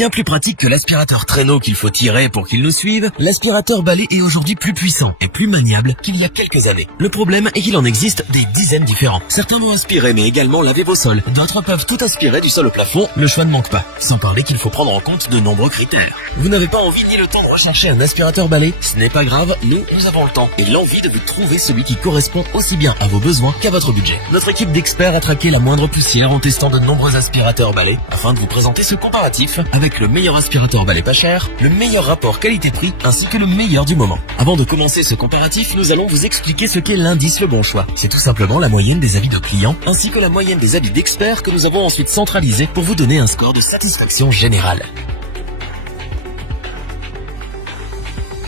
Bien plus pratique que l'aspirateur traîneau qu'il faut tirer pour qu'il nous suive, l'aspirateur balai est aujourd'hui plus puissant et plus maniable qu'il y a quelques années. Le problème est qu'il en existe des dizaines différents. Certains vont aspirer mais également laver vos sols. D'autres peuvent tout aspirer du sol au plafond, le choix ne manque pas. Sans parler qu'il faut prendre en compte de nombreux critères. Vous n'avez pas envie ni le temps de rechercher un aspirateur balai? Ce n'est pas grave, nous avons le temps et l'envie de vous trouver celui qui correspond aussi bien à vos besoins qu'à votre budget. Notre équipe d'experts a traqué la moindre poussière en testant de nombreux aspirateurs balai afin de vous présenter ce comparatif avec le meilleur aspirateur balai pas cher, le meilleur rapport qualité-prix ainsi que le meilleur du moment. Avant de commencer ce comparatif, nous allons vous expliquer ce qu'est l'indice Le Bon Choix. C'est tout simplement la moyenne des avis de clients ainsi que la moyenne des avis d'experts que nous avons ensuite centralisés pour vous donner un score de satisfaction générale.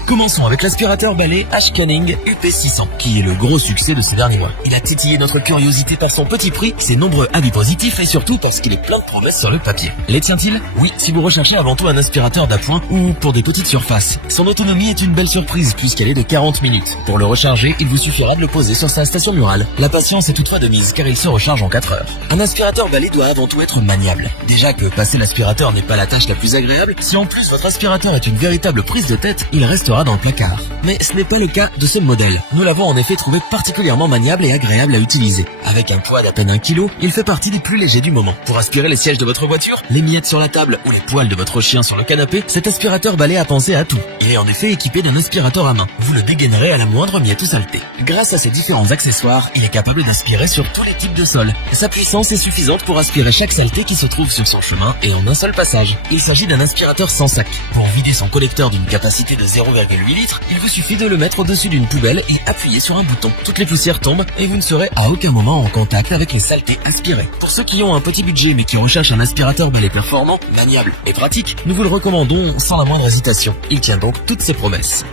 Commençons avec l'aspirateur balai H-Canning UP600, qui est le gros succès de ces derniers mois. Il a titillé notre curiosité par son petit prix, ses nombreux avis positifs et surtout parce qu'il est plein de promesses sur le papier. Les tient-il? Oui, si vous recherchez avant tout un aspirateur d'appoint ou pour des petites surfaces. Son autonomie est une belle surprise puisqu'elle est de 40 minutes. Pour le recharger, il vous suffira de le poser sur sa station murale. La patience est toutefois de mise car il se recharge en 4 heures. Un aspirateur balai doit avant tout être maniable. Déjà que passer l'aspirateur n'est pas la tâche la plus agréable, si en plus votre aspirateur est une véritable prise de tête, il restera dans le placard. Mais ce n'est pas le cas de ce modèle. Nous l'avons en effet trouvé particulièrement maniable et agréable à utiliser. Avec un poids d'à peine 1 kg, il fait partie des plus légers du moment. Pour aspirer les sièges de votre voiture, les miettes sur la table ou les poils de votre chien sur le canapé, cet aspirateur balai a pensé à tout. Il est en effet équipé d'un aspirateur à main. Vous le dégainerez à la moindre miette ou saleté. Grâce à ses différents accessoires, il est capable d'aspirer sur tous les types de sols. Sa puissance est suffisante pour aspirer chaque saleté qui se trouve sur son chemin et en un seul passage. Il s'agit d'un aspirateur sans sac. Pour vider son collecteur d'une capacité de 0,8 litres, il vous suffit de le mettre au-dessus d'une poubelle et appuyer sur un bouton. Toutes les poussières tombent et vous ne serez à aucun moment en contact avec les saletés aspirées. Pour ceux qui ont un petit budget mais qui recherchent un aspirateur balai performant, maniable et pratique, nous vous le recommandons sans la moindre hésitation. Il tient donc toutes ses promesses.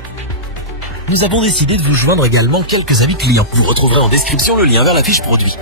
Nous avons décidé de vous joindre également quelques avis clients. Vous retrouverez en description le lien vers la fiche produit.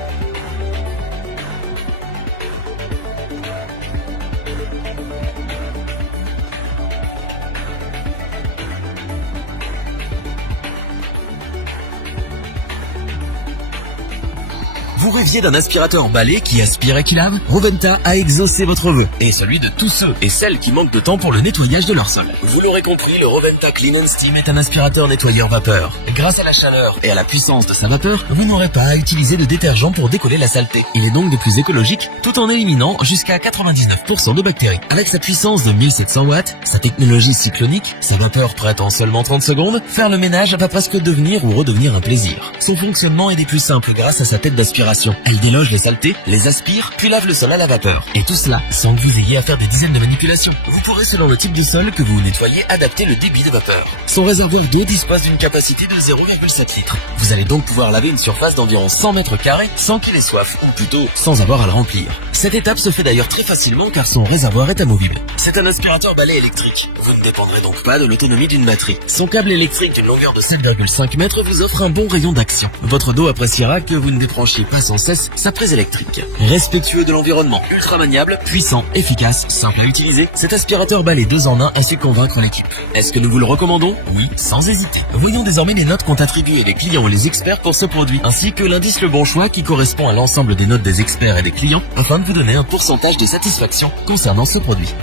Vous rêviez d'un aspirateur balai qui aspire et qui lave? Roventa a exaucé votre vœu et celui de tous ceux et celles qui manquent de temps pour le nettoyage de leur sol. Vous l'aurez compris, le Roventa Clean & Steam est un aspirateur nettoyeur vapeur. Grâce à la chaleur et à la puissance de sa vapeur, vous n'aurez pas à utiliser de détergent pour décoller la saleté. Il est donc des plus écologiques tout en éliminant jusqu'à 99% de bactéries. Avec sa puissance de 1700 watts, sa technologie cyclonique, sa vapeur prête en seulement 30 secondes, faire le ménage va presque devenir ou redevenir un plaisir. Son fonctionnement est des plus simples grâce à sa tête d'aspiration. Elle déloge les saletés, les aspire, puis lave le sol à la vapeur. Et tout cela sans que vous ayez à faire des dizaines de manipulations. Vous pourrez, selon le type de sol que vous nettoyez, adapter le débit de vapeur. Son réservoir d'eau dispose d'une capacité de 0,7 litres. Vous allez donc pouvoir laver une surface d'environ 100 mètres carrés sans qu'il ait soif, ou plutôt sans avoir à le remplir. Cette étape se fait d'ailleurs très facilement car son réservoir est amovible. C'est un aspirateur balai électrique. Vous ne dépendrez donc pas de l'autonomie d'une batterie. Son câble électrique d'une longueur de 7,5 mètres vous offre un bon rayon d'action. Votre dos appréciera que vous ne débranchez pas sans cesse sa prise électrique. Respectueux de l'environnement, ultra maniable, puissant, efficace, simple à utiliser, cet aspirateur balai 2 en 1 a su convaincre l'équipe. Est-ce que nous vous le recommandons? Oui, sans hésiter. Voyons désormais les notes qu'ont attribuées les clients et les experts pour ce produit, ainsi que l'indice Le Bon Choix qui correspond à l'ensemble des notes des experts et des clients, afin de vous donner un pourcentage des satisfactions concernant ce produit.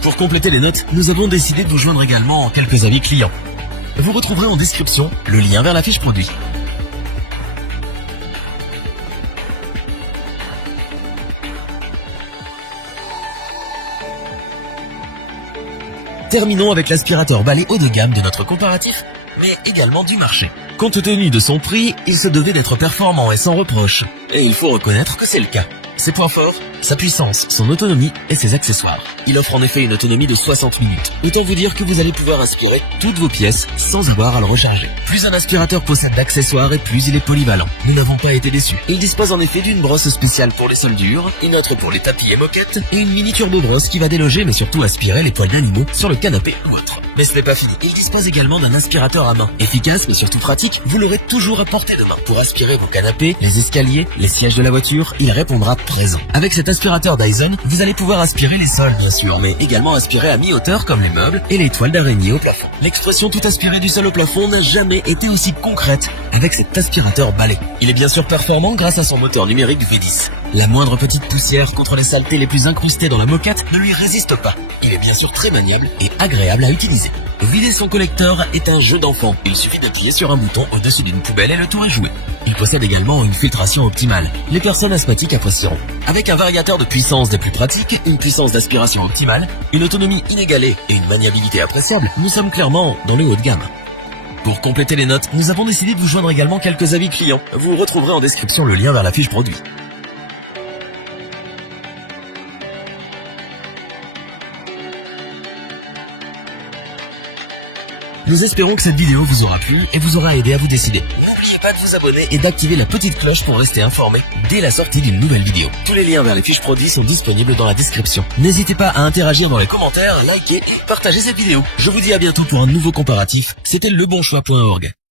Pour compléter les notes, nous avons décidé de vous joindre également en quelques avis clients. Vous retrouverez en description le lien vers la fiche produit. Terminons avec l'aspirateur balai haut de gamme de notre comparatif, mais également du marché. Compte tenu de son prix, il se devait d'être performant et sans reproche. Et il faut reconnaître que c'est le cas. Ses points forts, sa puissance, son autonomie et ses accessoires. Il offre en effet une autonomie de 60 minutes. Autant vous dire que vous allez pouvoir aspirer toutes vos pièces sans avoir à le recharger. Plus un aspirateur possède d'accessoires et plus il est polyvalent. Nous n'avons pas été déçus. Il dispose en effet d'une brosse spéciale pour les sols durs, une autre pour les tapis et moquettes et une mini turbo brosse qui va déloger mais surtout aspirer les poils d'animaux sur le canapé ou autre. Mais ce n'est pas fini. Il dispose également d'un aspirateur à main. Efficace mais surtout pratique, vous l'aurez toujours à portée de main. Pour aspirer vos canapés, les escaliers, les sièges de la voiture, il répondra présent. Avec cet aspirateur Dyson, vous allez pouvoir aspirer les sols bien sûr, mais également aspirer à mi-hauteur comme les meubles et les toiles d'araignée au plafond. L'expression tout aspiré du sol au plafond n'a jamais été aussi concrète avec cet aspirateur balai. Il est bien sûr performant grâce à son moteur numérique V10. La moindre petite poussière contre les saletés les plus incrustées dans la moquette ne lui résiste pas. Il est bien sûr très maniable et agréable à utiliser. Vider son collecteur est un jeu d'enfant. Il suffit d'appuyer sur un bouton au-dessus d'une poubelle et le tour est joué. Il possède également une filtration optimale. Les personnes asthmatiques apprécieront. Avec un variateur de puissance des plus pratiques, une puissance d'aspiration optimale, une autonomie inégalée et une maniabilité appréciable, nous sommes clairement dans le haut de gamme. Pour compléter les notes, nous avons décidé de vous joindre également quelques avis clients. Vous retrouverez en description le lien vers la fiche produit. Nous espérons que cette vidéo vous aura plu et vous aura aidé à vous décider. N'oubliez pas de vous abonner et d'activer la petite cloche pour rester informé dès la sortie d'une nouvelle vidéo. Tous les liens vers les fiches produits sont disponibles dans la description. N'hésitez pas à interagir dans les commentaires, liker et partager cette vidéo. Je vous dis à bientôt pour un nouveau comparatif. C'était lebonchoix.org.